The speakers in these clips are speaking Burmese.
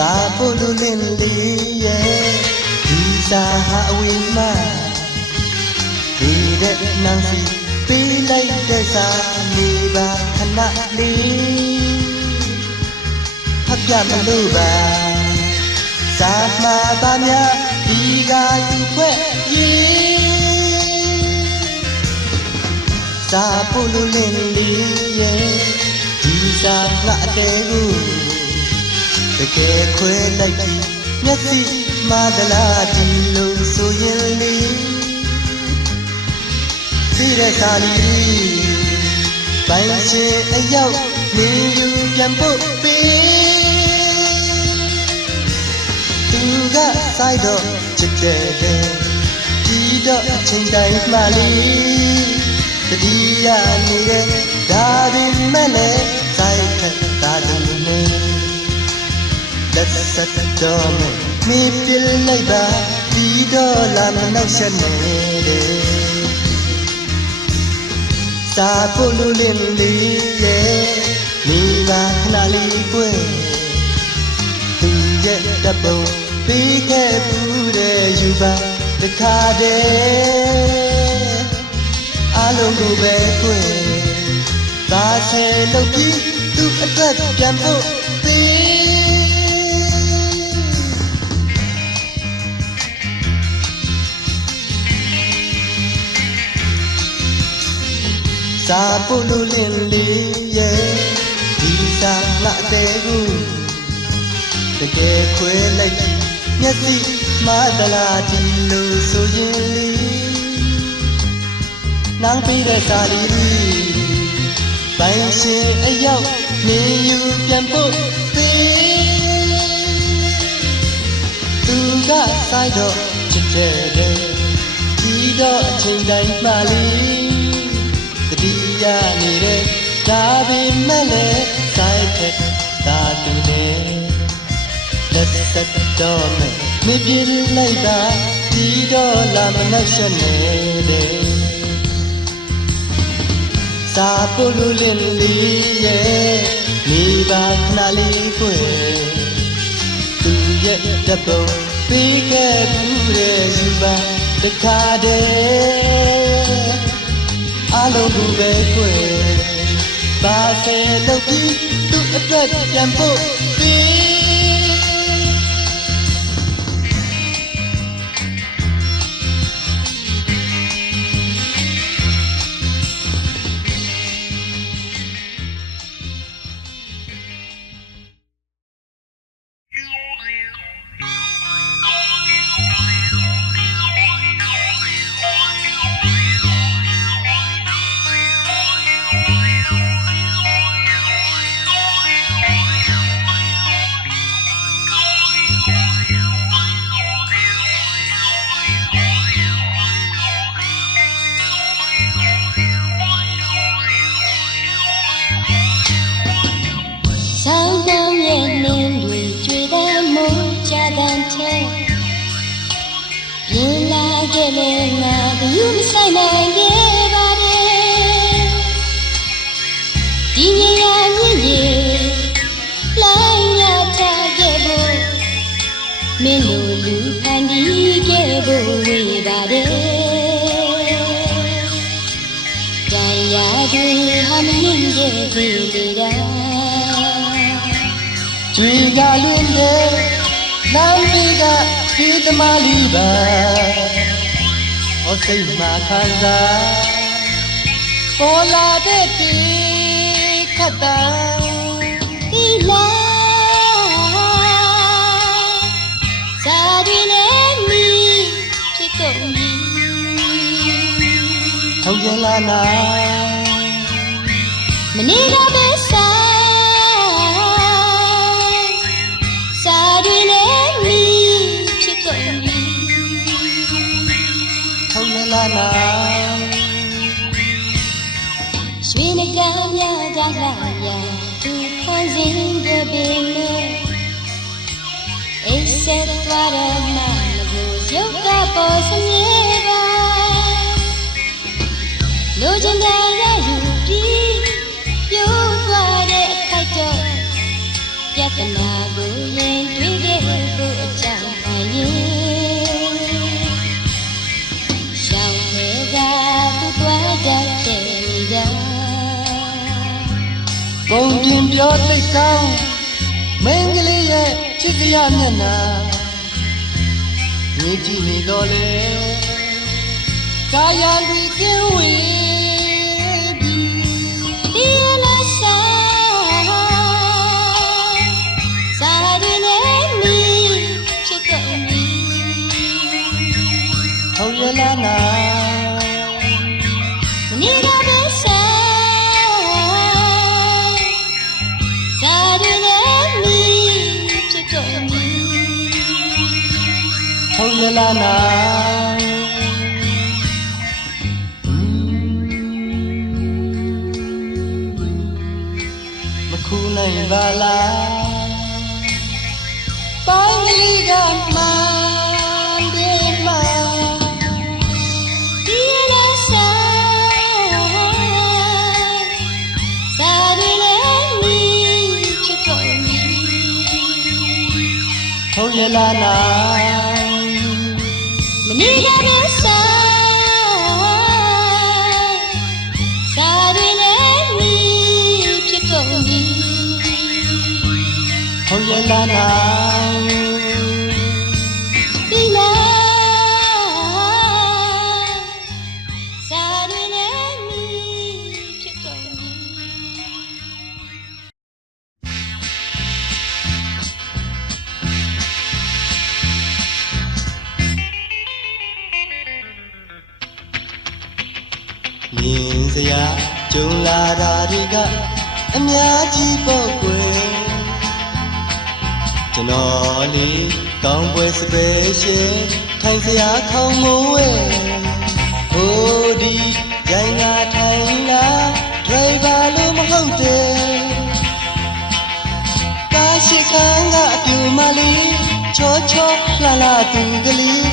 Sapululili Bisa hawima Tidak nangsi Pilai desa Niba kanak li Hakya meluba Sama banyak Tiga yukwe Yi Sapululili Bisa ngak tehu Teke kwe lagi Nyasi madala Dilo soyin li Sire sali Bain se ayau Niyu jampu pi Tuga saido Cekdede Jido cindai mali Kedia nire Dari mele Saikat tadune Dasat dome Mipil laiba Dido lama nausyane Sapululin liye Niba kanali kwe Tuye dabo Pike pure yuba Dekade Alungu be kwe Base loki Tu atwet jambu pi Sapululin liye Bisa ngak tehu Teke kwe lagi Nyasi madala Dilo soyin li Nang pide sali Bain se ayau Niyu jampu pi Tuga saido Cekdede Jido cindai mali Kedia nire Dabi mele Saiket Tatune Dasat dome Mipil laiba Jido lama nausyane Sapululin liye Niba kanali kwe Tuye dabo Pike pure yuba Dekade Alungu be kwe Base loki Tu atwet jampu pi Jiga linde Nambiga Hidmaliba Osei makanda Pola deti Kata Ila Sadine mi Chikomi Hauyalana Menira besa Sadine mi Chikomi Hauyalana Swine ganya galaya Tu panzin de bine Ese twara malago Yoga posanyeva Lojanda ya yuki Yo tware kaito Yatana go yen ပြောသိကောင်းမင်းကလေးရဲ့ချစ်စရာမျက်နှာမြင်ကြည့်နေတော့လေကာယံဒီကင်းဝေးပြီဒီလာစာရနေမီဖြစ်တော့မီဟုတ်ရလားနာမနေတော့ပဲစာရနေမီဖြစ်တော့မီဟုတ်ရလားနာခုနိုင်ပါလားပိုင်းလေးကမှန်တယ်မှာဒီလိုစာရလည်းမီချစ်တော့မီဟုတ်ရလားနာမနေရတဲ့စာရလည်းမီဖြစ်တော့မီဟုတ်ရလားနာဒီလားစာရလည်းမီဖြစ်တော့မီမြင်စရာကြုံလာတာတွေကအများကြီးပေါ့ကွယ်ကျွန်တော်လေးကောင်းပွဲစပယ်ရှင်ထိုင်စရာခေါင်းမိုးဝဲဟိုဒီရိုင်းငါထိုင်လာဒရိုင်ဘာလို့မဟုတ်တယ်ကားရှိခန်းကအပြူမလေးချောချောလှလှသူကလေး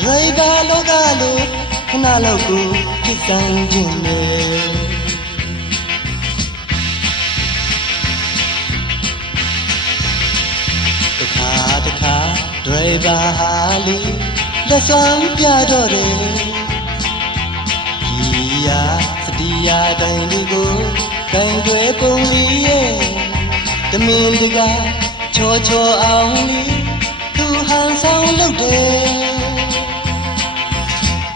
ဒရိုင်ဘာလောကလို့ခဏလောက်ကိုဖြစ်စမ်းခြင်းနဲ့တခါဒရိုင်ဘာဟာလီလက်စွမ်းပြတော့တယ်ခီယာစတီယာတိုင်းဒီကိုကန်တွဲပုံလေးရဲ့တမင်တကားချောချောအောင်လီသူဟန်ဆောင်လုပ်တယ်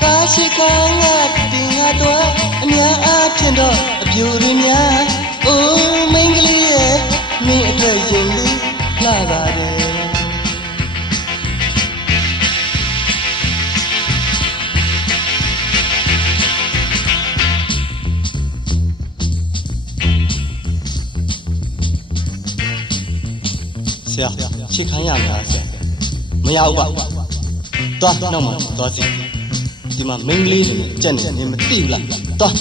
ကားရှိကငါတင်ငါတော့အများအားဖြင့်တော့အပြူရင်းများအိုးမင်းကလေးရဲ့မင်းအတွက်ရင်လေးလှပါတယ်ဆရာချစ်ခိုင်းရမလားဆရာမရဘူးကွာသွားနောက်မှသွားစီဒီမှာမင်းကလေးတွေကြက်နေနေမသိဘူးလားသွား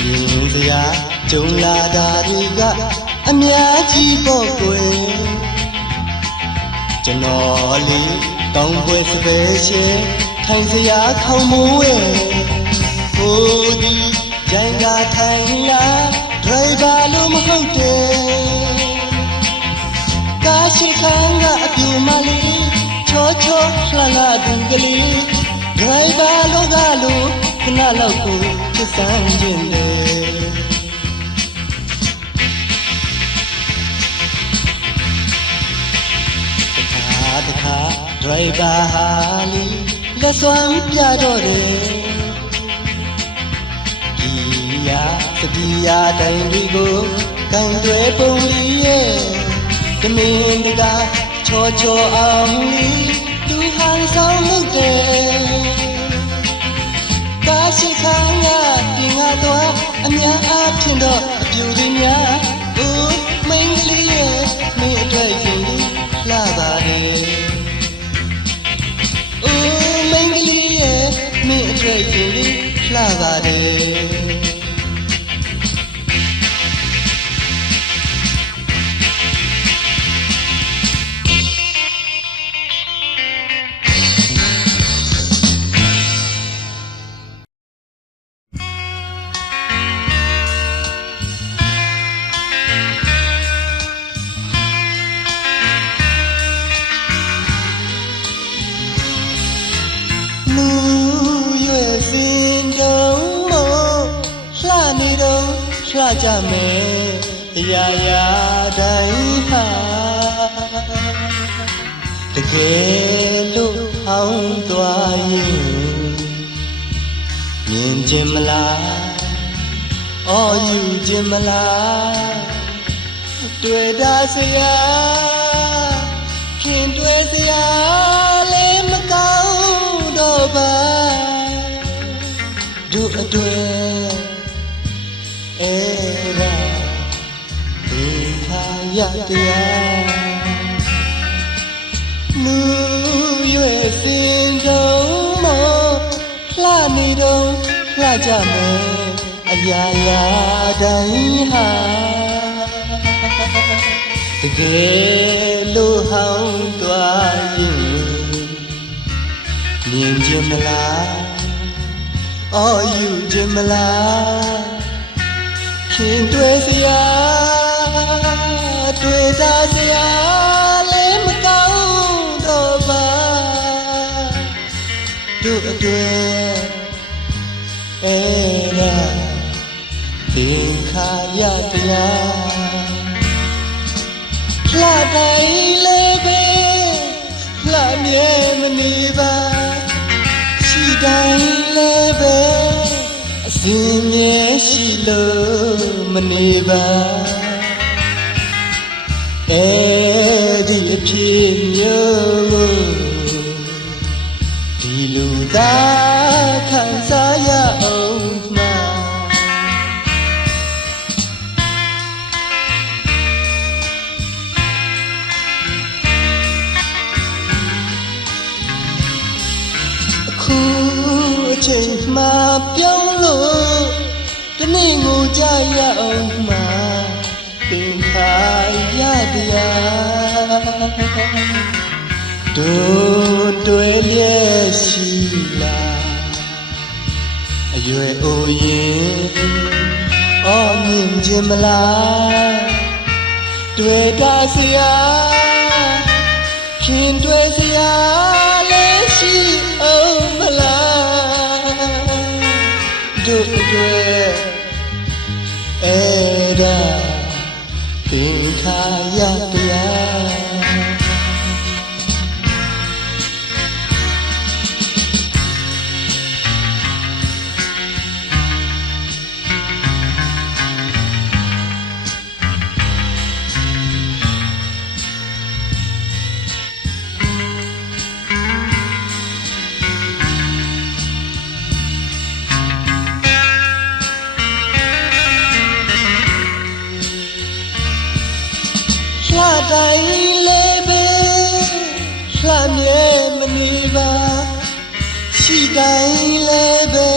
မြင်စရာကြုံလာတာတွေကအများကြီးပေါ့ကွယ်ကျွန်တော်လေးကောင်းပွဲစပယ်ရှင်ထိုင်စရာခေါင်းမိုးဝဲဟိုဒီဂျိုင်းကထိုင်လာဒရိုင်ဘာလို့မဟုတ်တယ်ကားရှိခန်းကအပြူမလေးချောချောလှလှသူကလေးဒရိုင်ဘာလို့ကလို့ခဏလောက်ကိုဖြစ်စမ်းခြင်းတယ်တခါဒရိုင်ဘာဟာလီလက်စွမ်းပြတော့တယ်ဒီယာစတီယာတိုင်းတွေကိုကန်တွဲပုံလေးရဲ့တမင်တကားချောချောအောင်လီသူဟန်ဆောင်လုပ်တယ်ကားရှိခန်းကပြင်ငါတော့အများအားဖြင့်တော့အပြူတွေများအိုးမင်းကလေးရဲ့မင်းအတွက်ရင်လေးလှပါတယ်မင်းကလေးရဲ့မင်းအတွက်ရင်လေးလှပါတယ် ကြမယ်အရာရာတိုင်းဟာတကယ်လို့ဟောင်းသွားရင်မြင်ခြင်းမလားအော်ယူခြင်းမလားတွေ့တာစရာခင်တွေ့စရာလည်းမကောင်းတော့ပါတို့အတွေ့အဲ့ဒါဒီခါရတရားနူးရွယ်စင်တော့မလှနေတော့လှကြမယ်အရာရာတိုင်းဟာတကယ်လို့ဟောင်းသွားရင်မြင်ခြင်းမလားအော်ယူခြင်းမလားခင်တွေ့စရာတွေ့တာစရာလည်းမကောင်းတော့ပါတို့အတွေ့အဲ့ဒါသင်္ခါရတရားလှတိုင်းလည်းပဲလှမြဲမနေပါရှိတိုင်းလည်းပဲအစဉ်မြဲရှိလို့မနေပါအဲဒီအဖြစ်မျိုးဒီလူသားခံစားရအောင်မှာအခုအချိန်မှပြောင်းလို့တနေ့ငိုကြရအောင်မှာသင်္ခါရတရားတို့တွေ့လျက်ရှိလားအရွယ်အိုရင်အော်မြင်ခြင်းမလားတွေ့တာစရာခင်တွေ့စရာလည်းရှိအောင်မလားတို့တွေ့အဲ့ဒါသင်္ခါရတရားလှတိုင်းလည်းပဲလှမြဲမနေပါရှိတိုင်းလည်းပဲ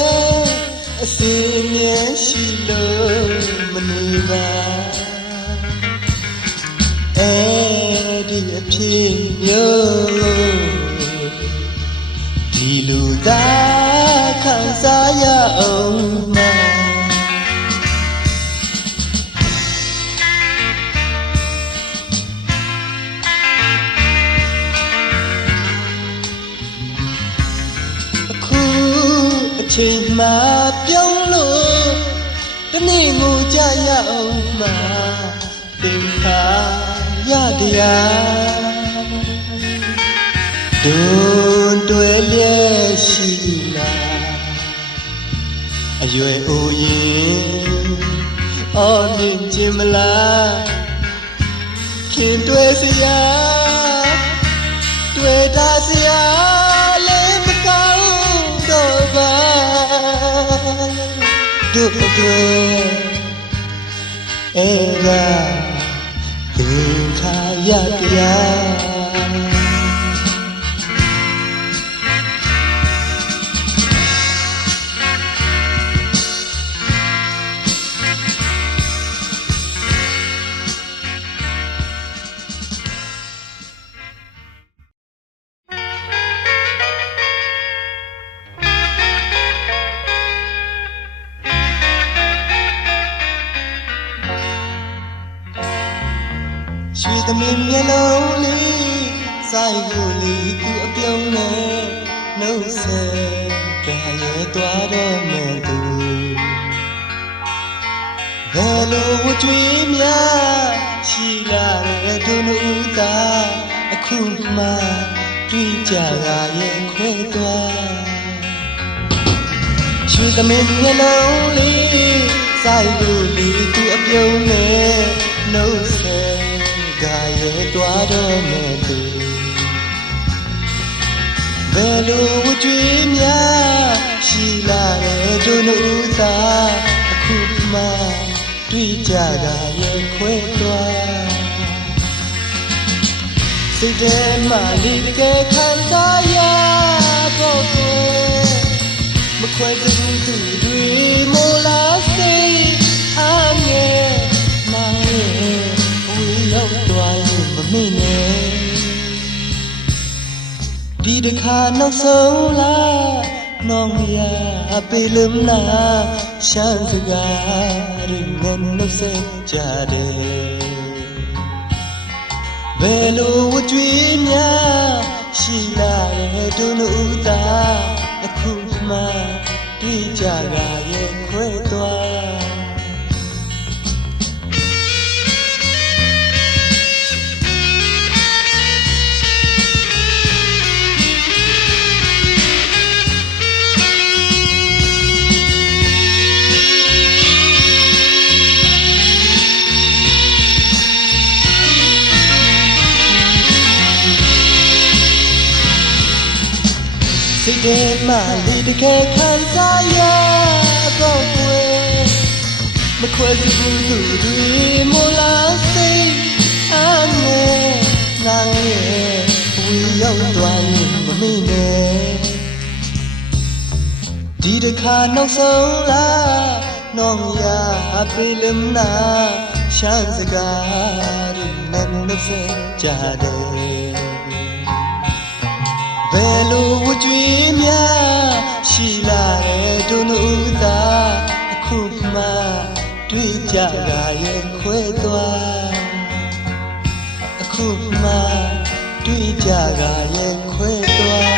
အစဉ်မြဲရှိလို့မနေပါအဲဒီအဖြစ်မျိုးဒီလူသားခံစားရအောင်မှာချိန်မှပြောင်းလို့တနေ့ငိုကြရအောင်မှာသင်္ခါရတရားတို့တွေ့လျက်ရှိလားအရွယ်အိုရင်အော်မြင်ခြင်းမလားခင်တွေ့စရာတွေ့တာစရာလည်းမကောင်းတော့ပါတို့တွေ့အဲ့ဒါသင်္ခါရတရားရွှေသမင်မျက်လုံးလေးစိုက်ဖို့လေးသူအပြုံးနဲ့နှုတ်ဆက်ကြရဲသွားတော့မယ်သူဘ ယ်လိုဝကြွေးများရှိလာတဲ့ဒုနုသာအခုမှတွေ့ကြတာရဲ့ခွဲသွားရွှေသမင်းမျက်လုံးလေးစိုက်လို့ဒီသူအပြုံးနဲ့နှုတ်ဆက်ကရဲ့တွားတော့မဲ့သူဘယ်လိုဝကြွေးများရှိလာတဲ့ဒုနုသာအခုမှတွေ့ကြတာရဲ့ခွဲသွားစိတ်ထဲမှာလေးတကယ်ခံစားရတော့ကွယ်မခွဲသူတွေမို့လားစိတ်အားငယ်မောင်ရဲ့ဝီရောက်သွားရင်မမေ့နဲ့ဒီတစ်ခါနောက်ဆုံးလားน้องอย่าไปลืมนะฉันสกาเรื่องเงินนกเสกจะเดิเวลูวจวีများရှိလာတဲ့ဒုနုသာအခုမှတွေ့ကြတာရဲ့ခွဲသွားစိတ်ထဲမှာလေးတကယ်ခံစားရတော့ကွယ်မခွဲသူတွေမို့လားစိတ်အားငယ်နိုင်ရဲ့ဝီရောက်သွားရင်မမေ့နဲ့ဒီတစ်ခါနောက်ဆုံးလားน้องอย่าไปลืมนะฉันสกาเรื่องนั้นนึกเสียจะเดินဘယ်လိုဝကြွေးများရှိလာတဲ့ဒုနုသာအခုမှတွေ့ကြတာရဲ့ခွဲသွားအခုမှတွေ့ကြတာရဲ့ခွဲသွား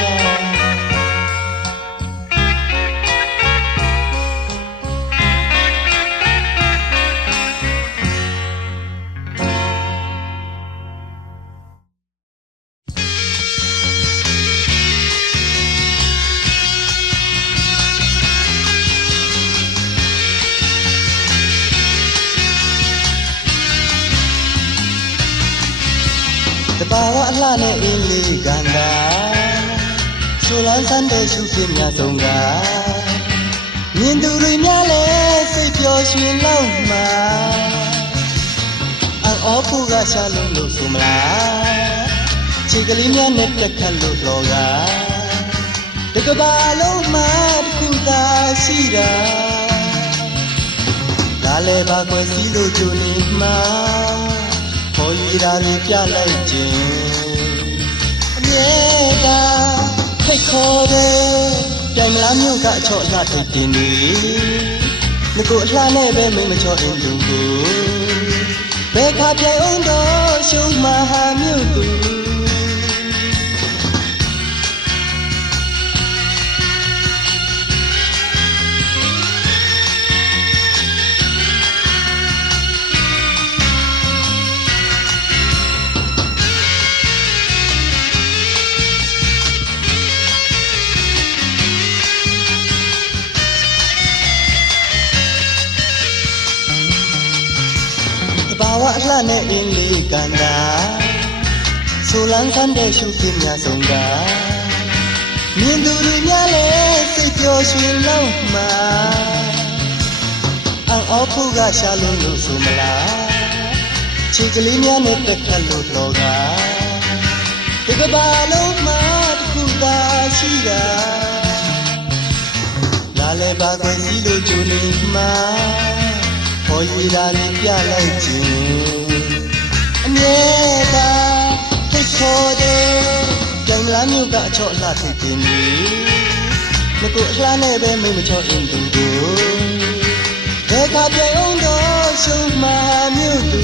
တဘာဝအလှနဲ့အင်းလေးကန္တာဆိုလန်းဆန်းတဲ့ရှုခင်းများဆုံးကမြင်သူတွေများလဲစိတ်ပျော်ရွှင်လောက်မှာအော်ဖို့ကရှာလုံးလို့ဆိုမလားခြေကလေးများနဲ့တက်ခတ်လို့တော့ကတကဘာလုံးမှာတစ်ခုသာရှိတာလာလဲပါကွယ်စီးလို့ဂျုံနေမှာခေါ်ရတာလေးပြလိုက်ခြင်းအမြဲတမ်းခိတ်ခေါ်တယ်တိုင်မလားမြို့ကအချော့အလှထိတ်တင်နေငကိုအလှနဲ့ပဲမိမချော့အင်းသူကိုဘယ်ခါပြိုင်အောင်တော့ရှုံးမဟာမြို့သူဘာဝအလှနဲ့အင်းလေးကန္တာဆိုလန်းဆန်းတဲ့ရှုခင်းများဆုံးကမြင်သူတွေများလဲစိတ်ပျော်ရွှင်လောက်မှာအော်ဖို့ကရှာလုံးလို့ဆိုမလားခြေကလေးများနဲ့တက်ခတ်လို့တော့ကတကဘာလုံးမှာတစ်ခုသာရှိတာလာလဲပါခွင့်စီလို့ဂျုံနေမှာခေါ်ရတာလေးပြလိုက်ခြင်းအမြဲတမ်းထိတ်ခေါ်တယ်ကြံလာမြို့ကအချော့အလှထိတ်တင်နေငကိုအလှနဲ့ပဲမိမချော့အင်းသူကိုဘယ်ခါပြိုင်အောင်တော့ရှုံးမမြို့သူ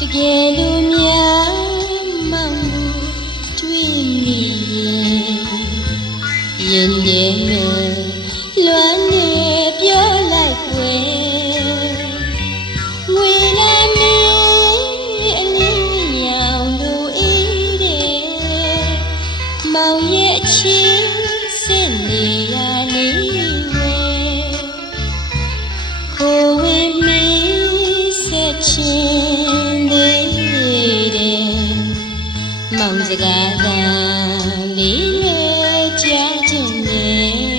တကယ်လို့များမောင်ကိုတွေ့မိရင်ထဲမှာလွမ်းနေပြောလိုက်ွယ်ငွေလာမီအလင်းရောင်လို့အေးတယ်မောင်ရဲ့အချင်းစစ်နေရလေးဝဲကိုဝင်းမင်းဆက်ချင်းလေးတယ်မောင်စကားသာလေးလေးကြားချင်တယ်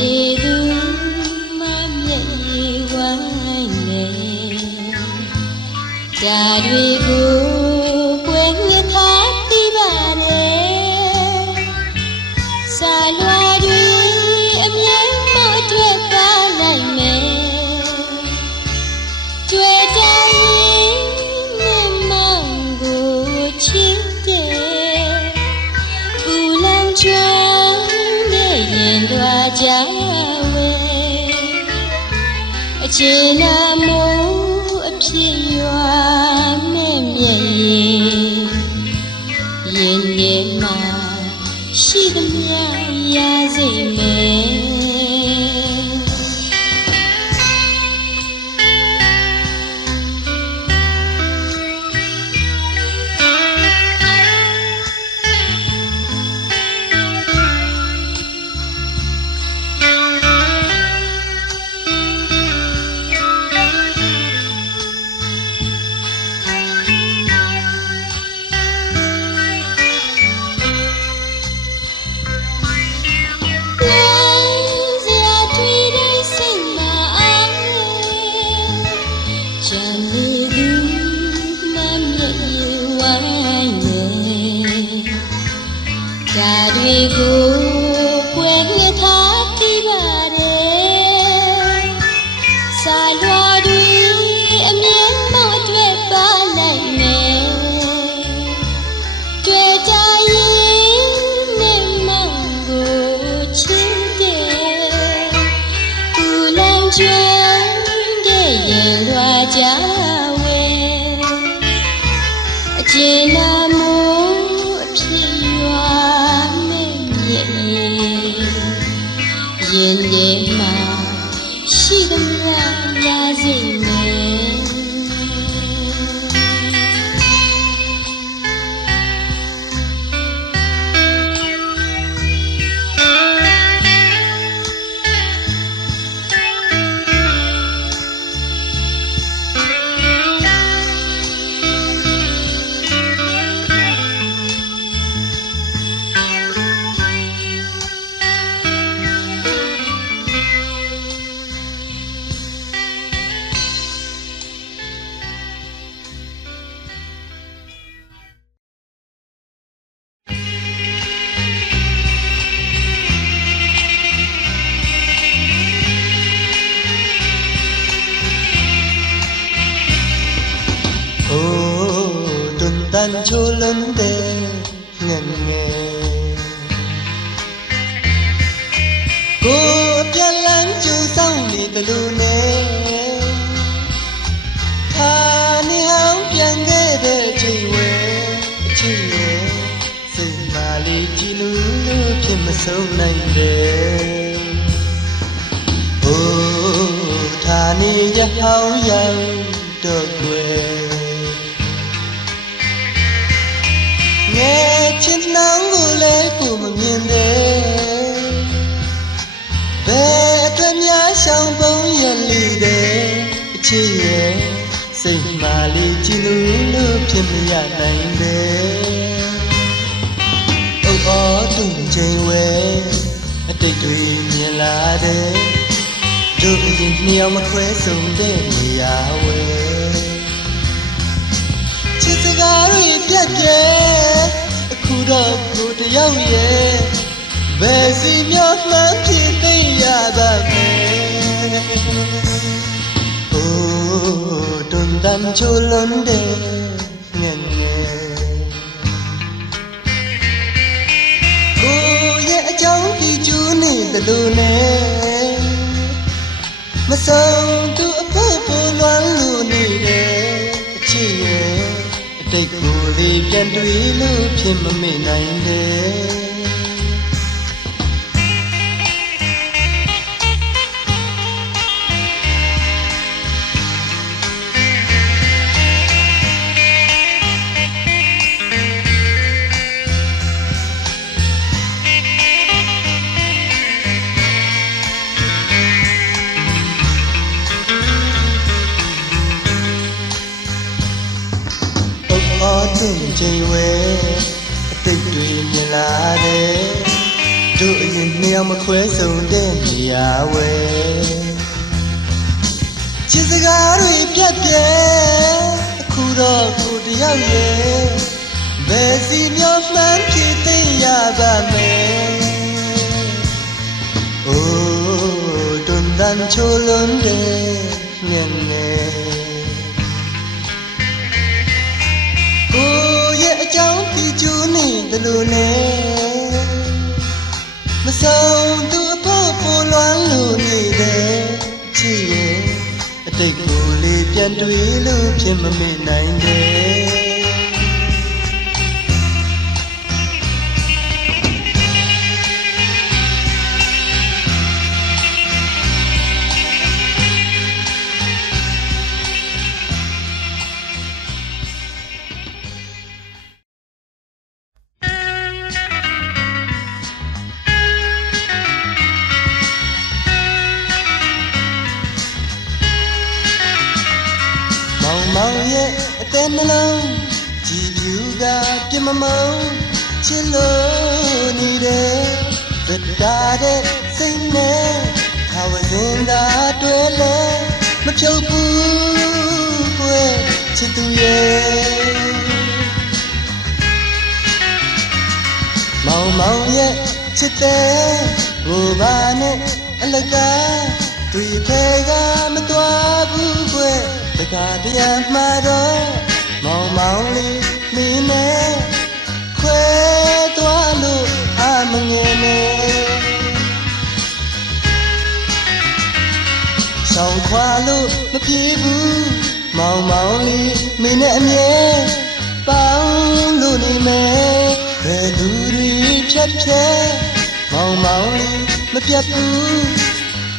နေသူမမျက်ရည်ဝမ်းနေဓာတွေကိုပွင့်ငှက်ထားသိပါတယ်စာလွာတွေအမြဲမတွေ့ပါနိုင်မယ်တွေ့တိုင်းနဲ့မောင်ကိုချစ်တယ်ဦးလမ်းကျွမ်းရင်သွားကြဝဲအချင်းနာမိုးအဖြစ်ရွာမဲ့မြဲရင်ထဲမှာရှိသမျှရစေမယ်ဓာတွေကိုပွင့်ငှက်ထားသိပါတယ်စာလွာတွေအမြဲမတွေ့ပါနိုင်မယ်တွေ့ကြရင်နဲ့မောင်ကိုချစ်တယ်ဦးလမ်းကျွမ်းတဲ့ရင်လွာကြဝဲအကျဉ်းနာမို့အဖြစ်ရွာရင်ထဲမှာရှိသမျှရစေမယ်တန်ချိုလွန်းတဲ့ငငယ်ကိုအပြက်လန်းကျူဆောင်နေတလူနဲ့ခါနေဟောင်းပြန်ခဲ့တဲ့ချိန်ဝဲအချိန်ရဲ့စိတ်မလေးကြည်လူလူဖြစ်မဆုံးနိုင်တဲ့ဟိုဌာနေရဟောင်းရောက်တော့ွယ်ငယ်ချစ်နှောင်းကိုလည်းကိုမမြင်တဲ့ဘယ်အတွက်များရှောင်ပုံရလီတဲ့အချစ်ရဲ့စိတ်မှလေးကြည်လူလူဖြစ်မရနိုင်တဲ့အုပ်အော်တုန်ချိန်ဝဲအတိတ်တွေမြင်လာတဲ့တို့အရင်နှစ်ယောက်မခွဲဆုံးတဲ့နေရာဝဲချစ်စကားတွေပြတ်ပြဲအခုတော့ကိုတယောက်ရဲ့ဘယ်စီမျောမှန်းဖြစ်သိရပါမယ်ဟိုတွန်တမ်းချိုလွန်တဲ့ငယ်ငယ်ကိုရဲ့အကြောင်းဒီကျူ ပြန်တွေ့လို့ဖြစ်မမေ့နိုင်တယ်အော်တွင်ချိန်ဝဲအတိတ်တွေမြင်လာတယ်တို့အရင်နှစ်ယောက်မခွဲဆုံးတဲ့နေရာဝဲချစ်စကားတွေပြတ်ပြဲအခုတော့ကိုတယောက်ရဲ့ဘယ်စီမျိုးမှန်းဖြစ်သိရပါမယ်အိုးတွန်တန်ချိုလွန်တဲ့မျက်နှာအကြောင်းပြချူနေတယ်လို့နဲ့မဆုံးသူအဖို့ပေါ်လွမ်းလို့နေတယ်ချစ်ရဲ့အတိတ်ကိုလေးပြန်တွေ့လို့ဖြစ်မမေ့နိုင်တယ်မောင်ရဲ့အသက်နှလုံးကြည်ဖြူကပြမမုံချစ်လို့နေတယ်ဗတ္တာတဲ့စိတ်နဲ့ခဝစင်သာတွေ့လဲမဖြုတ်ဘူးကွယ်ချစ်သူရဲ့မောင်ရဲ့ချစ်တဲ့ဘိုးဘာနဲ့အလကားတွေ့ဖေကမတော်ဘူးကွယ်တကားတရားမှာတော့မောင်လေးမင်းနဲ့ခွဲသွားလို့အမငယ်နဲ့ဆောင်ခွာလို့မပြေဘူးမောင်လေးမင်းနဲ့အမြဲပေါင်းလို့နေမယ်ဘယ်သူတွေဖြတ်ဖြဲမောင်လေးမပြတ်ဘူး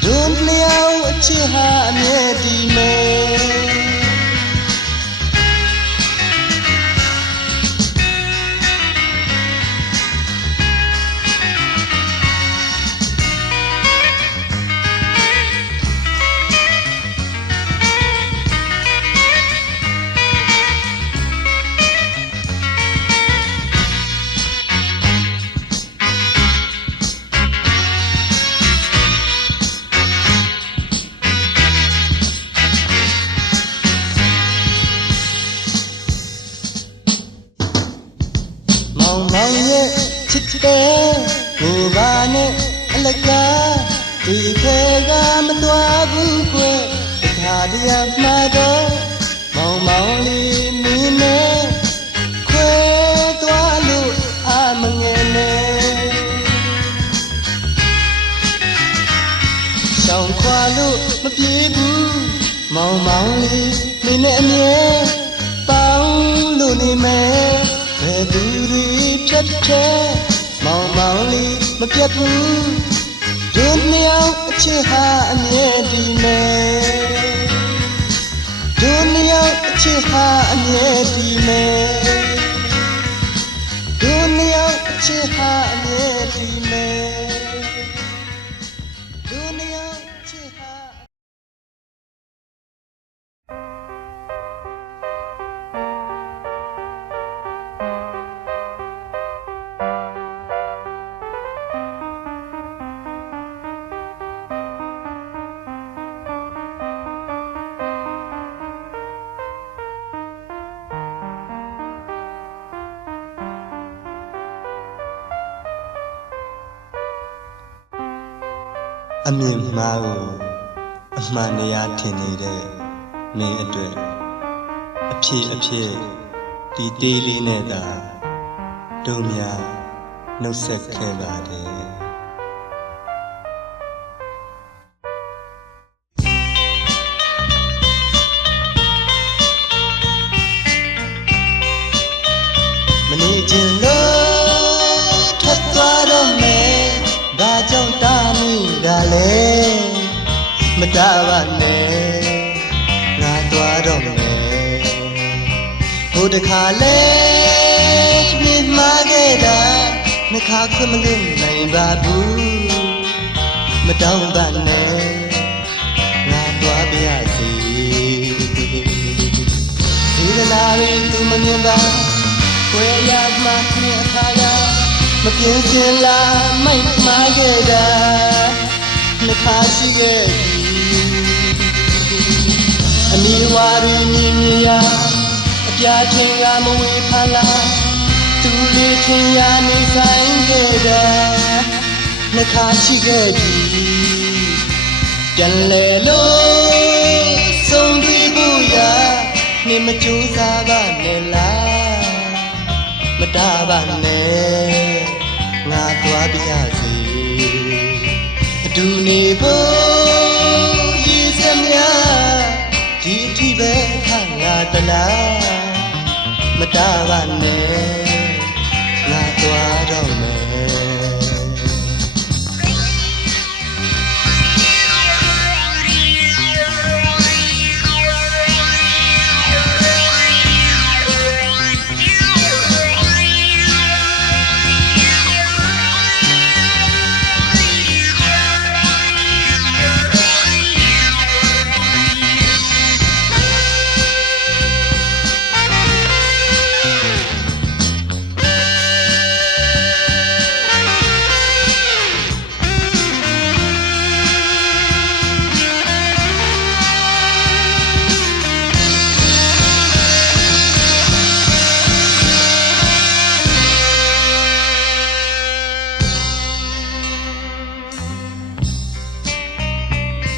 ဒုလျောက်အချစ်ဟာအမြဲတည်မယ်မောင်ရဲ့ချစ်တဲ့ဘိုးဘာနဲ့အလကားဒီခေကမတော်ဘူးကွယ်တခါတည်းမှာတော့မောင်လေးမင်းနဲ့ခွဲသွားလို့အမငယ်နဲ့ရှောင်ခွာလို့မပြေဘူးမောင်လေးမင်းနဲ့အမြဲပေါင်းလို့နေမယ်ဘယ်သူတွေဖြတ်ဖြဲမောင်လေးမပြတ်ဘူးဒုနှစ်ယောက်အချစ်ဟာအမြဲတည်မယ်ဒုနှစ်ယောက်အချစ်ဟာအမြဲတည်မယ်ဒုနှစ်ယောက်အချစ်ဟာအမြဲတည်မယ်ဒုနှစ်ယောက်အချစ်ဟာအမြင်မှားကိုအမှန်တရားထင်နေတဲ့မင်းအတွက်အဖြစ်ဒီတေးလေးနဲ့သာတို့များနှုတ်ဆက်ခဲ့ပါတယ် တားပါနဲ့ငါသွားတော့မယ်ဟိုတခါလဲပြစ်မှားခဲ့တာနှစ်ခါခွင့်မလွတ်နိုင်ပါဘူးမတောင်းပါနဲ့ငါသွားပြရစီဒီလာရီသူမမြင်ပါဝဲရမှခွင့်အခါကမပြင်းစင်လာမိုက်မှားခဲ့တာနှစ်ခါရှိခဲ့ပြီအမီဝါရီမြင်မြင်ရအပြာထင်ကမဝေဖန်လာသူလေးထင်ရနေဆိုင်ခဲ့တာနှစ်ခါရှိခဲ့ပြီပြန်လေလို့ဆုံးပြီးဘူးရနေမကြိုးစားပါနဲ့လားမတားပါနဲ့ငါသွားပြရစီအတူနေဖို့ရည်စက်များဒီအထိပဲခံငါတလားမတားပါနဲ့ငါသွားတော့မယ်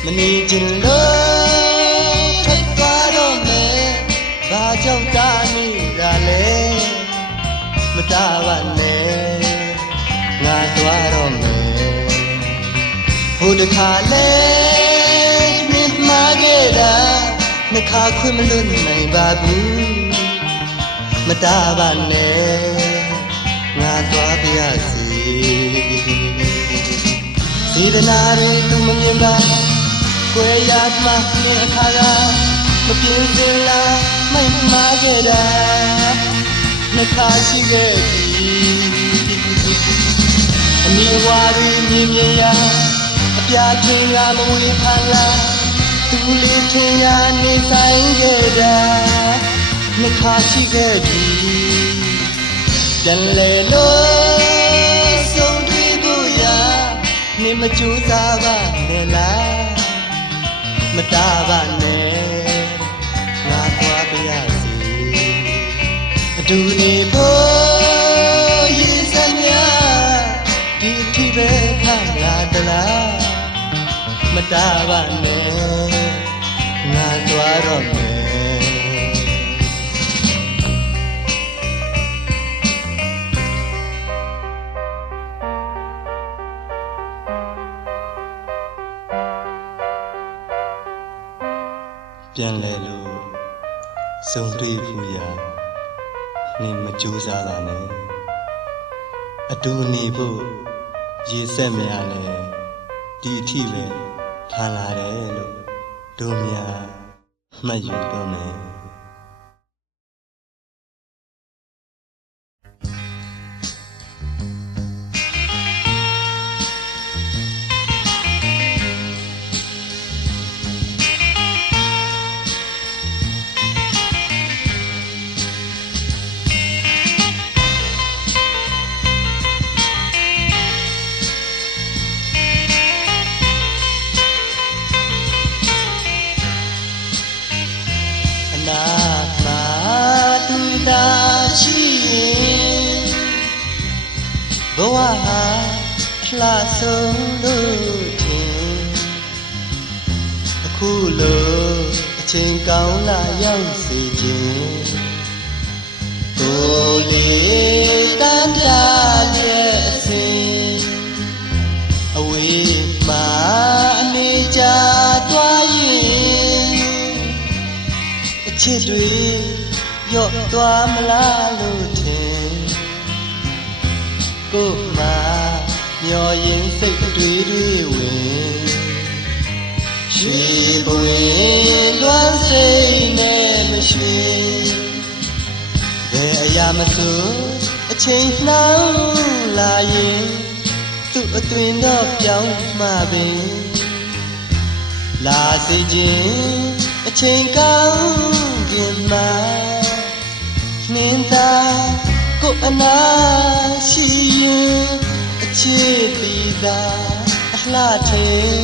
မနေချင်လို့ထိတ်သွားတော့မယ်ဘာကြောင့်တားနေတာလဲမတားပါနဲ့ငါသွားတော့မယ်ဟိုတခါလဲမြင်မှားခဲ့တာနှစ်ခါခွင့်မလွတ်နိုင်ပါဘူးမတားပါနဲ့ငါသွားပြရစီဒီနာရီသူမမြင်ပါွယ်ရမှမြင်အခါကမပြင်းစင်လာမိုက်မှားခဲ့တာနှစ်ခါရှိခဲ့ပြီအမီဝါရီမြင်မြင်ရအပြာထင်ကမဝေဖန်လာသူလေးထင်ရနေဆိုင်ခဲ့တာနှစ်ခါရှိခဲ့ပြီပြန်လေလို့ဆုံးတွေ့ဖို့ရနေမကြိုးစားပါနဲ့လားမတားပါနဲ့ငါသွားပြရစီအတူနေဖို့ရည်စက်များဒီအထိပဲခံလာတလားမတားပါနဲ့ငါသွားတော့မယ်ပြန်လဲလို့စုံတွေ့ဖို့ရနေမကြိုးစားပါနဲ့အတူနေဖို့ရေစက်များလဲဒီအထိပဲခံလာတယ်လို့တို့များမှတ်ယူတော့မယ်နာမှာတူတာရှိရင်ဘဝဟာလှဆုံးလို့ထင်အခုလိုအချိန်ကောင်းလာရောက်စေခြင်းကိုလေးတန်းပြလျက်အစဉ်အဝေးမှာအနေကြသွားရင်ချစ်တွေရော့သွားမလားလို့ထင်ကို့မှာမျောရင်စိတ်တွေဝင် ရွှေဘဝင်လွမ်းစိတ်နဲ့မရွှေဘယ်အရာမဆိုအချိန်နှောင်းလာရင်သူ့အသွင်တော့ပြောင်းမှပင်လာစေခြင်းအချိန်ကောင်းခင်မှာနှင်းသာကိုယ်အနာရှိရင်အချစ်တီသာအလှထင်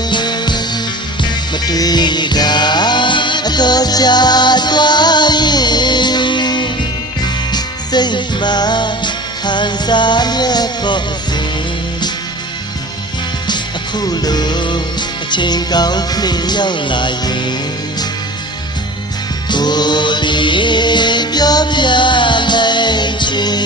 မတွေ့တာအတော်ကြာသွားရင်စိတ်မှာခံစားရပေါ်စဉ်အခုလိုအချိန်ကောင်းနှင်းရောက်လာရင်ကိုယ်လေးပြောပြလိုက်ခြင်း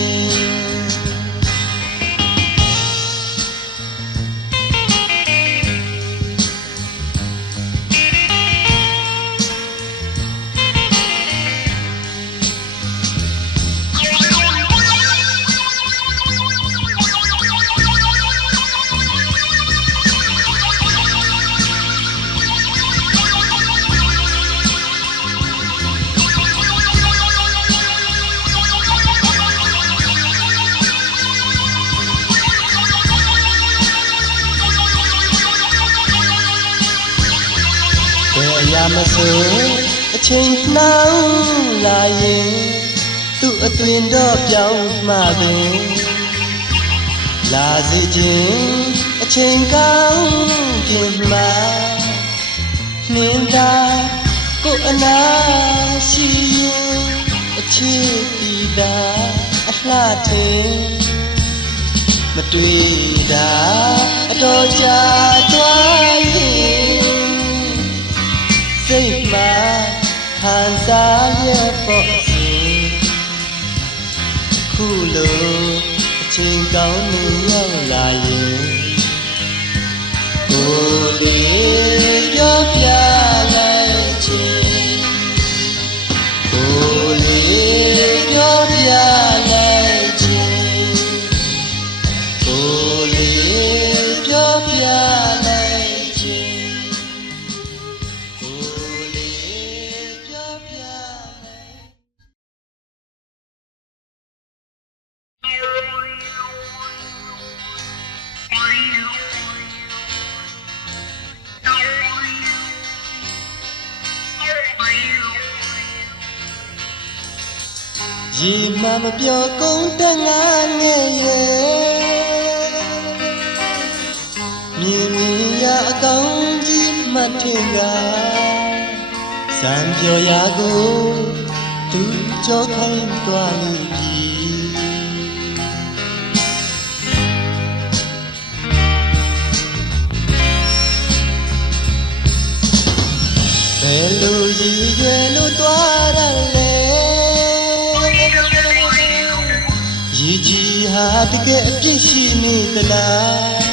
ဘယ်အရာမဆိုအချိန်နှောင်းလာရင်သူ့အသွင်တော့ပြောင်းမှပင်လာစေခြင်းအချိန်ကောင်းခင်မှာနှင်းသာကိုယ်အနာရှိရင်အချစ်တီသာအလှထင်မတွေ့တာအတော်ကြာသွားရင်စိတ်မှာခံစားရပေါ်စဉ်ခုလိုအချိန်ကောင်းနေရောက်လာရင်ကိုယ်လေးပြောပြလိုက်ခြင်းကိုယ်လေးပြောပြလိုက်ခြင်းကိုယ်လေးပြောပြလိုက်ခြင်းရေမှမပြောကုန်တငါငယ်ရဲ့မြင်မြင်ရအကောင်းကြီးမှတ်ထင်ကစံပြောရာကိုသူကြောခိုင်းသွားလိမ့်ပြီဘယ်လိုရည်ရွယ်လို့သွားရလဲရည်ကြီးဟာတကယ်အပြစ်ရှိနေသလား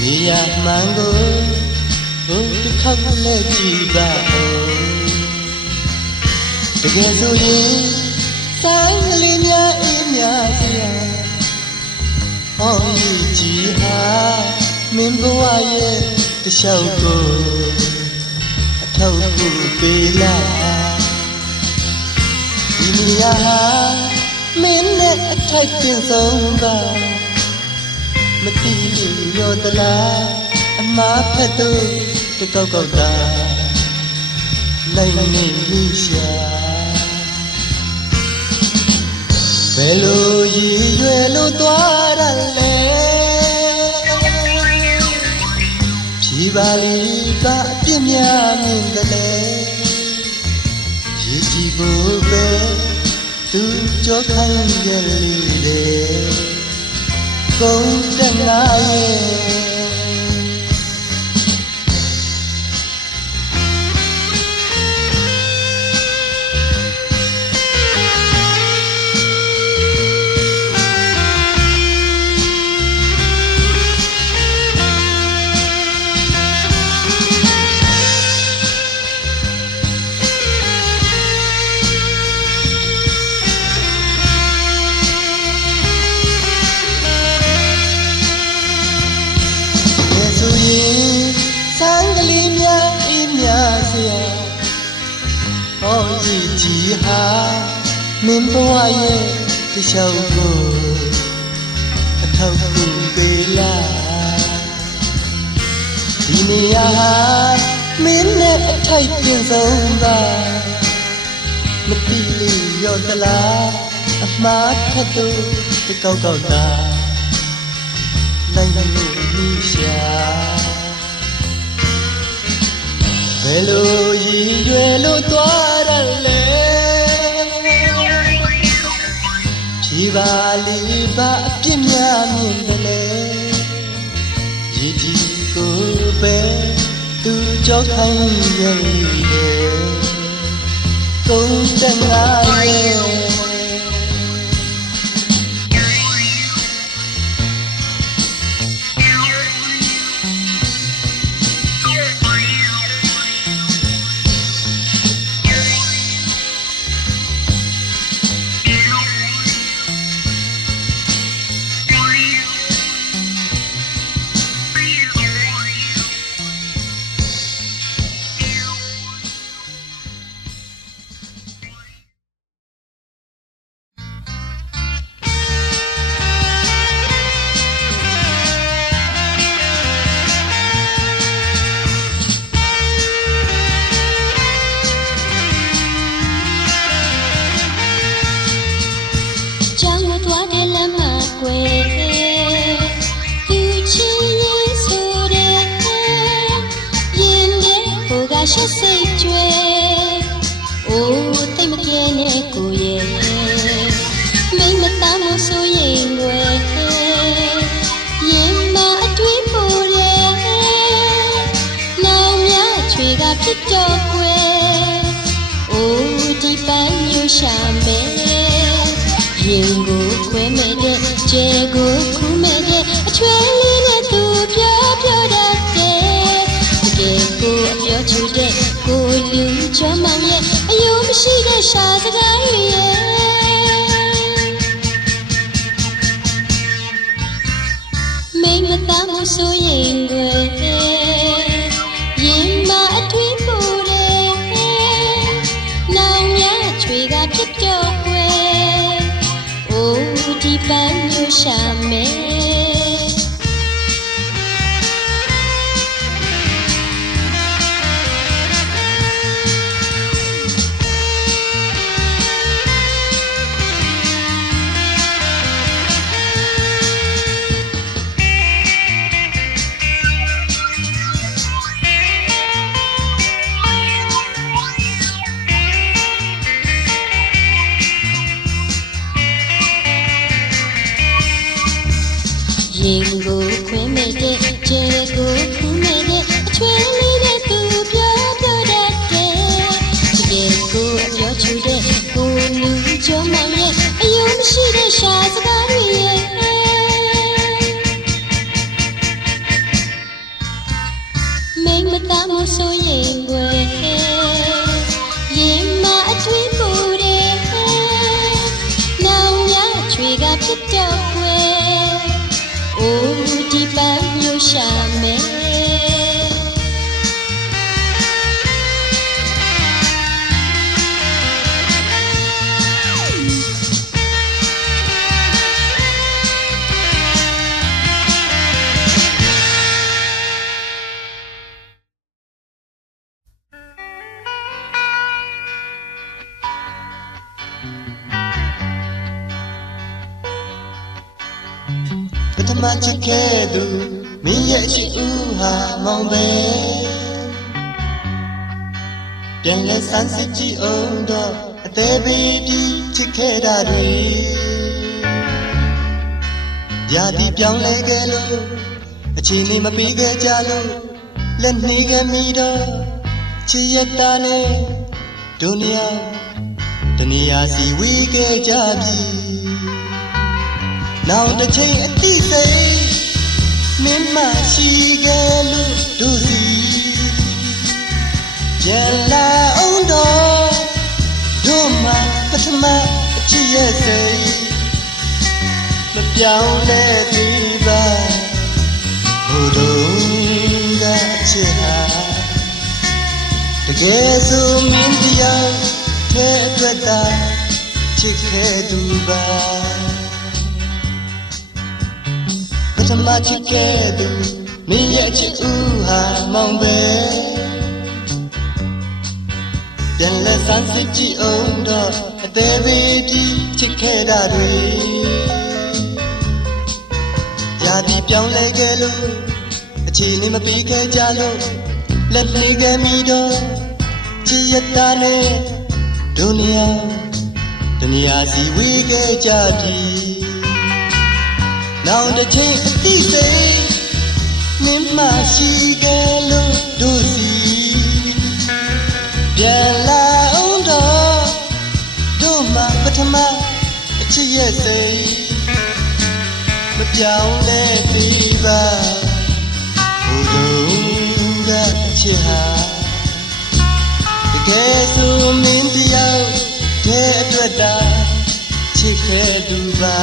နေရမှန်ကိုတစ်ခါကလည်းကြည့်ပါဦးတကယ်ဆိုရင်ဆိုင်လေးများအေးများစရာအော်ရည်ကြီးဟာမင်းဘဝရဲ့တလျှောက်ကိုအထောက်ကူပေးလားဒီနေရာဟာမင်းနဲ့အထိုက်တင်ဆုံးပါမတိလို့ရောတလားအမှားဖက်တော့တကောက်ကောက်တာလိုက်နေမိရှာဘယ်လိုရည်ရွယ်လို့သွားရလဲဖြေပါလိကအပြစ်များမြင်တယ်လေရည်ကြည်ဖို့ပဲသူကြောခိုင်းရလေကုန်တနာရဲ့ ကြီးဟာမင်းဘဝရဲ့တခြားကိုအထောက်ကူပေးလာဒီနေရာဟာမင်းနဲ့အထိုက်ပြင်ဆုံးပါမတိလေးရောသလားအမှားထက်တော့တကောက်ကောက်သာနိုင်လို့မိရှာဘယ်လိုရည်ရွယ်လို့သွားရလဲဖြေပါလိပါအပြစ်များမြင်တယ်လေရည်ကြီးကိုပဲသူကြောက်ခိုင်းရတယ်ကုန်တဲ့ငါရဲ့ရှစ်စိတ်ကျွဲအိုးတိတ်မကဲနဲ့ကိုရဲ့မိမသားမဆိုရင်ွယ်ရင်မအတွေးပေါ်တယ်နောင်များချွေကဖြစ်တော့ကွယ်အိုးဒီပန်းမျိုးရှာမယ်ရင်ကိုခွဲမဲ့တဲ့ကျဲကိုခူးမဲ့တဲ့အချွဲလေးနဲ့သူပြောတတ်တယ်ကိုအပြောချူတဲ့ကိုလူကျော်မောင်ရဲ့အယုံမရှိတဲ့ရှာစကားတွေရဲ့မိမသားမဆိုရင်ွယ်ရင်မအထွေးပူတယ်နောင်များချွေကဖြစ်တော့ကွယ်အိုးဒီပန်းမျိုးရှာမယ်ရင်ကိုခွဲမဲ့တဲ့ကျဲကိုခူးမဲ့တဲ့အချွဲလေးနဲ့သူပြောတတ်တယ်တကယ်ကိုအပြောချူတဲ့ကိုလူကျော်မောင်ရဲ့အယုံမရှိတဲ့ရှာစကားတွေရဲ့မိမသားမဆိုရင်ွယ်ရင်မအထွေးပူတယ်နောင်များချွေကဖြစ်တော့ကွယ်အိုးဒီပန်းမျိုးရှာမယ်ပထမချစ်ခဲ့သူမင်းရဲ့ချစ်ဦးဟာမောင်ပဲပြန်လဲဆန်းစစ်ကြည့်အောင်တော့အသေးပေးပြီးချစ်ခဲ့တာတွေရာဒီပြောင်းလဲခဲ့လို့အချိန်လေးမပြီးခဲ့ကြလို့လက်နှေးခဲ့မိတော့ချစ်ရတာနဲ့ဒုနီယာတနေရာစီဝေးခဲ့ကြပြီနောက်တစ်ချိန်အတိစိတ်မင်းမရှိခဲ့လို့တို့စီပြန်လာအောင်တော့တို့မှာပထမအချစ်ရဲ့စိတ်မပြောင်းလဲသေးပါဟိုတို့ကအချစ်ဟာတကယ်ဆိုမင်းတရား แท้အတွက်သာချစ်ခဲ့သူပါပထမချစ်ခဲ့သူမင်းရဲ့ချစ်ဦးဟာမောင်ပဲပြန်လက်ဆန်းစစ်ကြည့်အောင်တော့အသေးသေးကြီးချစ်ခဲ့တာတွေရာသီပြောင်းလဲခဲ့လို့အခြေအနေမပြီးခဲ့ကြလို့လက်နေခဲ့မိတော့ချစ်ရတာနဲ့ဒုနီယာတနေရာစီဝေးခဲ့ကြပြီနောက်တစ်ချိန်အသိစိတ်မင်းမရှိခဲ့လို့တို့စီပြန်လာအောင်တော့တို့မှာပထမအချစ်ရဲ့စိတ်မပြောင်းလဲသေးပါဘုရားကအချစ်ဟာတကယ်ဆိုမင်းတယောက်တည်းအတွက်သာချစ်ခဲ့သူပါ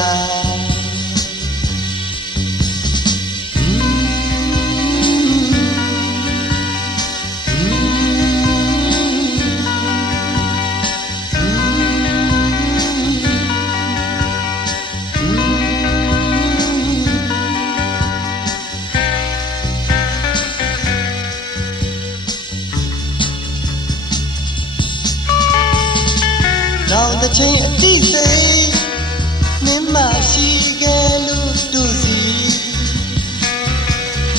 နောက်တစ်ချိန်အတိစိတ်မင်းမရှိခဲ့လို့တို့စီ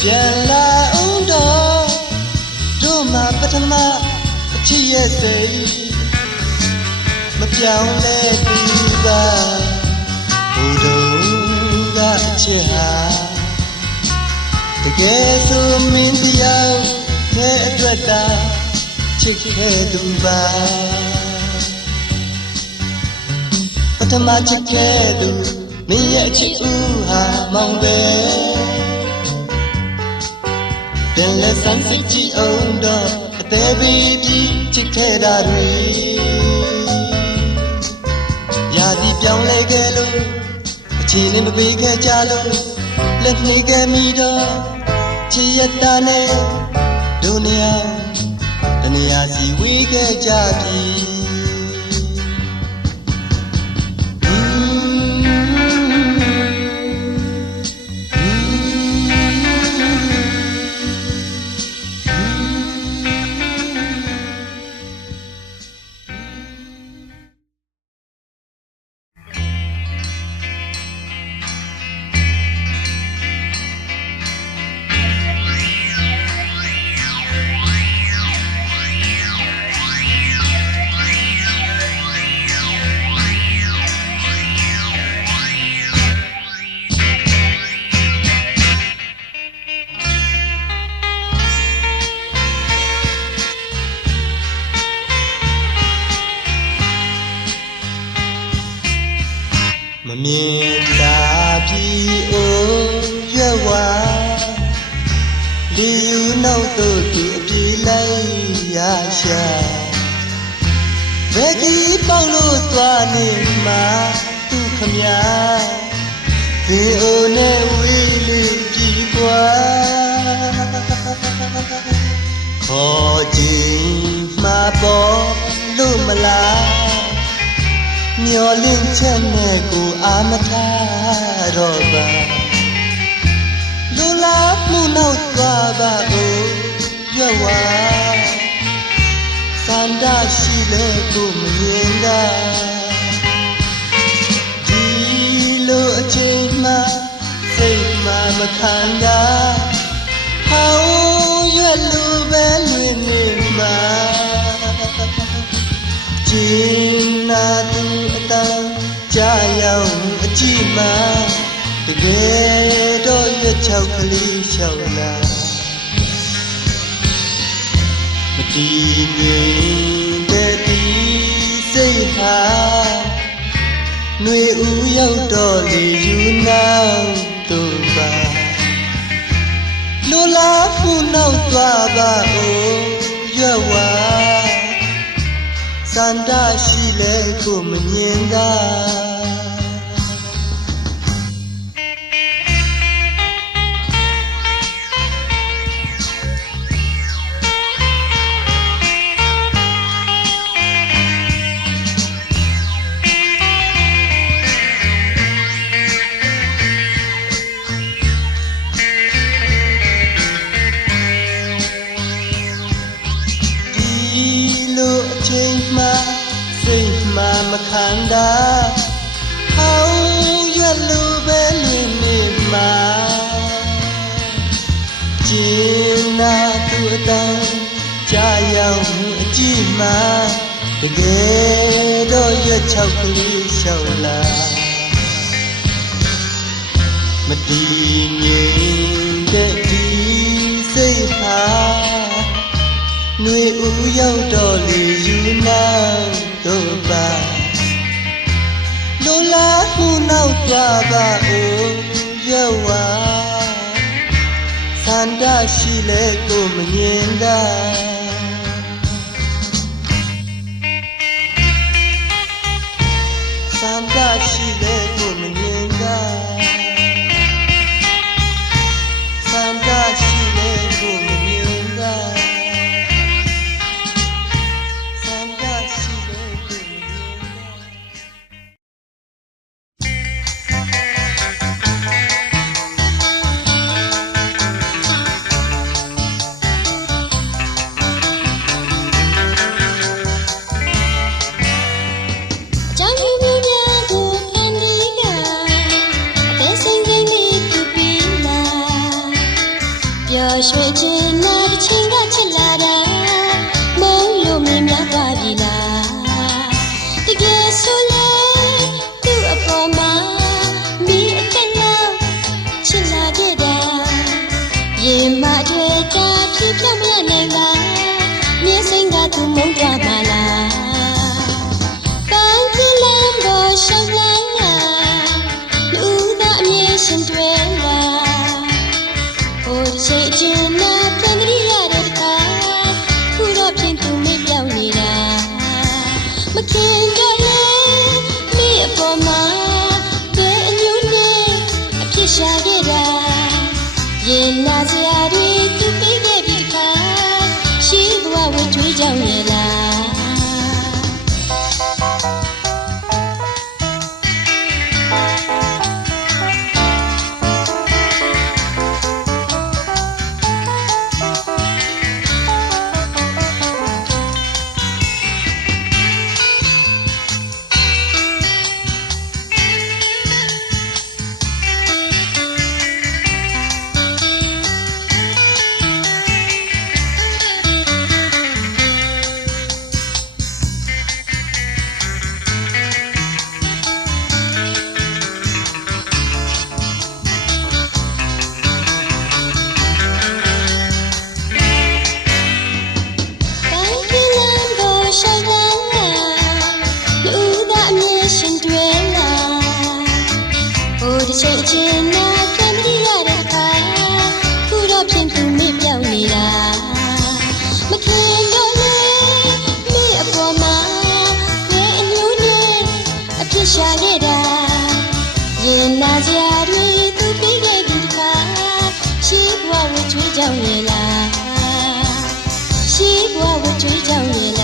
ပြန်လာအောင်တော့တို့မှာပထမအချစ်ရဲ့စိတ်မပြောင်းလဲသေးပါဘုရားကအချစ်ဟာတကယ်ဆိုမင်းတယောက်တည်းအတွက်သာချစ်ခဲ့သူပါပထမချစ်ခဲ့သူမင်းရဲ့ချစ်ဦးဟာမောင်ပဲပြန်လက်ဆန်းစစ်ကြည့်အောင်တော့အသေးပေးပြီးချစ်ခဲ့တာတွေရာသီပြောင်းလဲခဲ့လို့အခြေအနေမပေးခဲ့ကြလို့လက်နေခဲ့မိတော့ချစ်ရတာနဲ့ဒုနီယာတနေရာစီဝေးခဲ့ကြပြီမမြင်သာပြီအိုးရွယ်ဝါလေယူနောက်သို့သူအပြေးလိုက်ရရှာဘယ်ကြီးပေါက်လို့သွားနေမှာသူခမညာဘေးအိုနဲ့ဝေးလေးပြီးကွာခေါ်ကြည့်မှာပေါ်လို့မလားမျောလင့်ချက်နဲ့ကိုအာမထားတော့ပါလူလာမှုနောက်သွားပါကိုရွက်ဝါစန္ဒရှိလေကိုမမြင်တာဒီလိုအချိန်မှစိတ်မှမခံတာဟောင်းရွက်လူပဲလွင်နေမှာကျင်းနာသူအတန်းကြာရောက်အကြည့်မှာတကယ်တော့ရွက်ချောက်ကလေးလျှောက်လာမတီးငြိမ်တဲ့ဒီစိတ်ဟာຫນွေဦးရောက်တော့လေယူနောက်သူပါလူလာဖူနောက်သွားပါဦးရွက်ဝါစန္ဒရှိလေကိုမမြင်သာ မ Makanda How you love Lima Jina tuatan Jayau Jima Gedo ya chokli shaula Madinyin de di say ha Nui u yau do li yu na do ba Lola hu nau twa ba o yawa Sanda shi le ko mnyin da Sanda shi le ko mnyin da Sanda shi le ko mnyin da Sanda shi le ko mnyin da Shwe china chinga chilada mong lo me mya twa bi la Tige so le tu apo ma mi atet law chila ge da Ye ma twe ka phit phyaw mya nai ba Mye sain ga tu mong twa ma la Ban chi lam bo shaw lai ya Lu da amye shin twe la Say Jina Pangriya Redka Puro Pintu me down nida Makinda le me apoma Be anyune Akisha geda Yena ziari tu pige bika Shibwa wetwi down nida Say Jina Pangriya Redka Puro Pintu me down nida Makinda le me apoma Be anyune Akisha geda Yena ziari tu pige bika Shibwa wetwi down nida Shibwa wetwi down nida